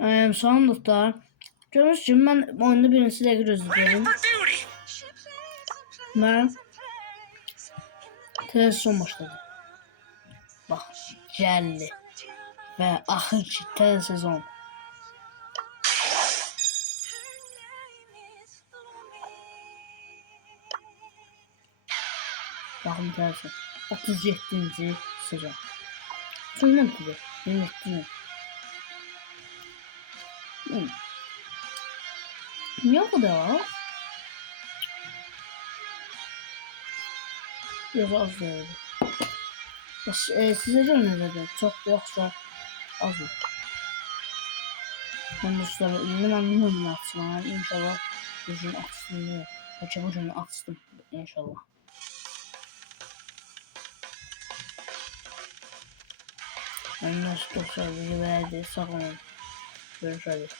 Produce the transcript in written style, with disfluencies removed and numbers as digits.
Salam dostlar. Görmüş kimi mən oyunda birincisi dəqiq gözləyirəm. Mən televizyon başladı. Bax, gəldi və axırki televizyon. Baxın televizyon. 37-ci sezon. Sonuna bitir. 27-ci. Niye bu kadar? Yok az verdi. Size göre ne dedi? Çok yoksa az mı? Ben dostlar ben açsam inşallah bugün açtım diye. Belki bugün açtım inşallah. Ben nasıl dostlar bizi verdi sağ olun. Görüşürüz.